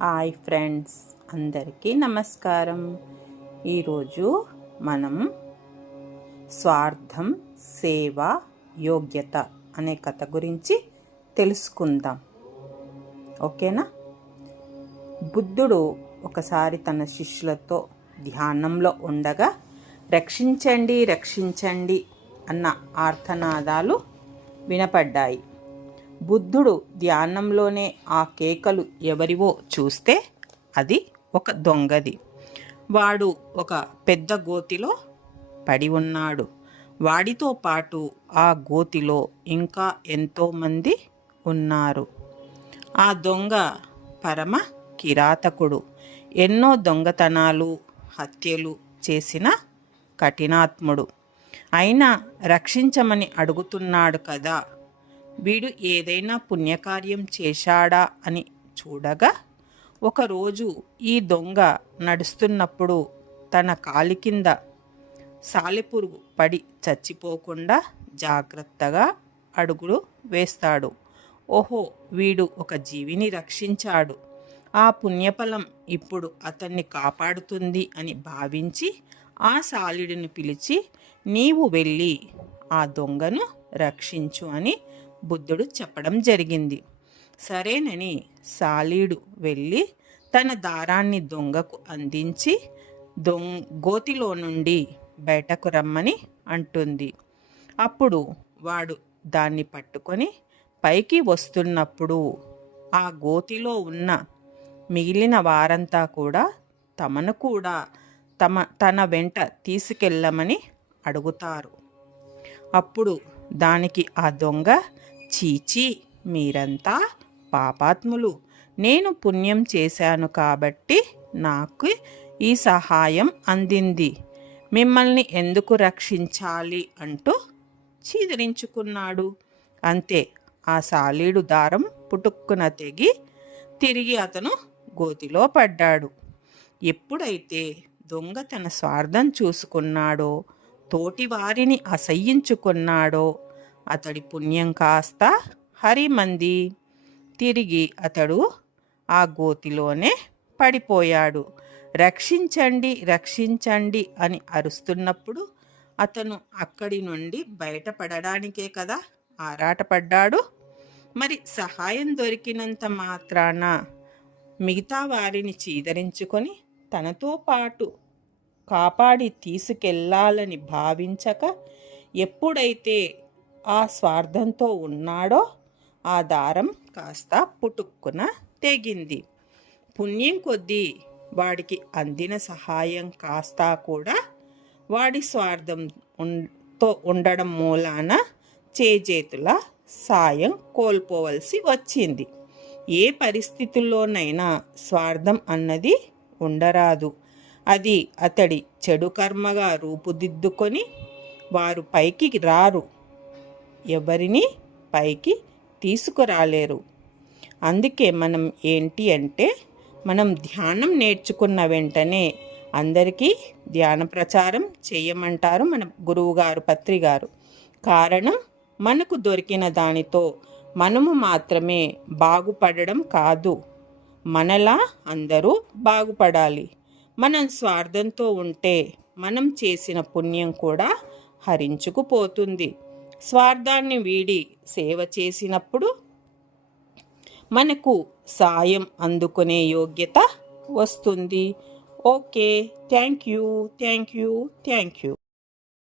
Hi friends, అందరికీ నమస్కారం. ఈరోజు మనం స్వార్థం, సేవ, యోగ్యత అనే కథ గురించి తెలుసుకుందాం. ఓకేనా? బుద్ధుడు ఒకసారి తన శిష్యులతో ధ్యానంలో ఉండగా రక్షించండి రక్షించండి అన్న ఆర్తనాదాలు వినపడ్డాయి. బుద్ధుడు ధ్యానంలోనే ఆ కేకలు ఎవరివో చూస్తే అది ఒక దొంగది. వాడు ఒక పెద్ద గోతిలో పడి ఉన్నాడు. వాడితో పాటు ఆ గోతిలో ఇంకా ఎంతోమంది ఉన్నారు. ఆ దొంగ పరమ కిరాతకుడు. ఎన్నో దొంగతనాలు, హత్యలు చేసిన కఠినాత్ముడు. అయినా రక్షించమని అడుగుతున్నాడు కదా. వీడు ఏదైనా పుణ్యకార్యం చేశాడా అని చూడగా ఒకరోజు ఈ దొంగ నడుస్తున్నప్పుడు తన కాలి కింద సాలెపురుగు పడి చచ్చిపోకుండా జాగ్రత్తగా అడుగులు వేస్తాడు. ఓహో, వీడు ఒక జీవిని రక్షించాడు. ఆ పుణ్యఫలం ఇప్పుడు అతన్ని కాపాడుతుంది అని భావించి ఆ సాలీడుని పిలిచి, నీవు వెళ్ళి ఆ దొంగను రక్షించు అని బుద్ధుడు చెప్పడం జరిగింది. సరేనని సాలీడు వెళ్ళి తన దారాన్ని దొంగకు అందించి గోతిలో నుండి బయటకు రమ్మని అంటుంది. అప్పుడు వాడు దాన్ని పట్టుకొని పైకి వస్తున్నప్పుడు ఆ గోతిలో ఉన్న మిగిలిన వారంతా కూడా తమను కూడా తన వెంట తీసుకెళ్ళమని అడుగుతారు. అప్పుడు దానికి ఆ దొంగ, చీచీ, మీరంతా పాపాత్ములు. నేను పుణ్యం చేశాను కాబట్టి నాకు ఈ సహాయం అందింది. మిమ్మల్ని ఎందుకు రక్షించాలి అంటూ చీదరించుకున్నాడు. అంతే, ఆ సాలీడు దారం పుటుక్కున తెగి తిరిగి అతను గోతిలో పడ్డాడు. ఎప్పుడైతే దొంగ తన స్వార్థం చూసుకున్నాడో, తోటివారిని అసహ్యించుకున్నాడో, అతడి పుణ్యం కాస్త హరిమంది. తిరిగి అతడు ఆ గోతిలోనే పడిపోయాడు. రక్షించండి రక్షించండి అని అరుస్తున్నప్పుడు అతను అక్కడి నుండి బయటపడడానికే కదా ఆరాటపడ్డాడు. మరి సహాయం దొరికినంత మాత్రాన మిగతా వారిని చీదరించుకొని తనతో పాటు కాపాడి తీసుకెళ్ళాలని భావించక ఎప్పుడైతే ఆ స్వార్థంతో ఉన్నాడో ఆ దారం కాస్త పుటుక్కున తెగింది. పుణ్యం కొద్దీ వాడికి అందిన సహాయం కాస్త కూడా వాడి స్వార్థంతో ఉండడం మూలాన చేజేతుల సాయం కోల్పోవలసి వచ్చింది. ఏ పరిస్థితుల్లోనైనా స్వార్థం అన్నది ఉండరాదు. అది అతడి చెడు కర్మగా రూపుదిద్దుకొని వారు పైకి రారు, ఎవరిని పైకి తీసుకురాలేరు. అందుకే మనం ఏంటి అంటే, మనం ధ్యానం నేర్చుకున్న వెంటనే అందరికీ ధ్యాన ప్రచారం చేయమంటారు మన గురువుగారు, పత్రి గారు. కారణం, మనకు దొరికిన దానితో మనము మాత్రమే బాగుపడడం కాదు, మనలా అందరూ బాగుపడాలి. మనం స్వార్థంతో ఉంటే మనం చేసిన పుణ్యం కూడా హరించుకుపోతుంది. స్వార్థాన్ని వీడి సేవ చేసినప్పుడు మనకు సాయం అందుకునే యోగ్యత వస్తుంది. Okay, thank you.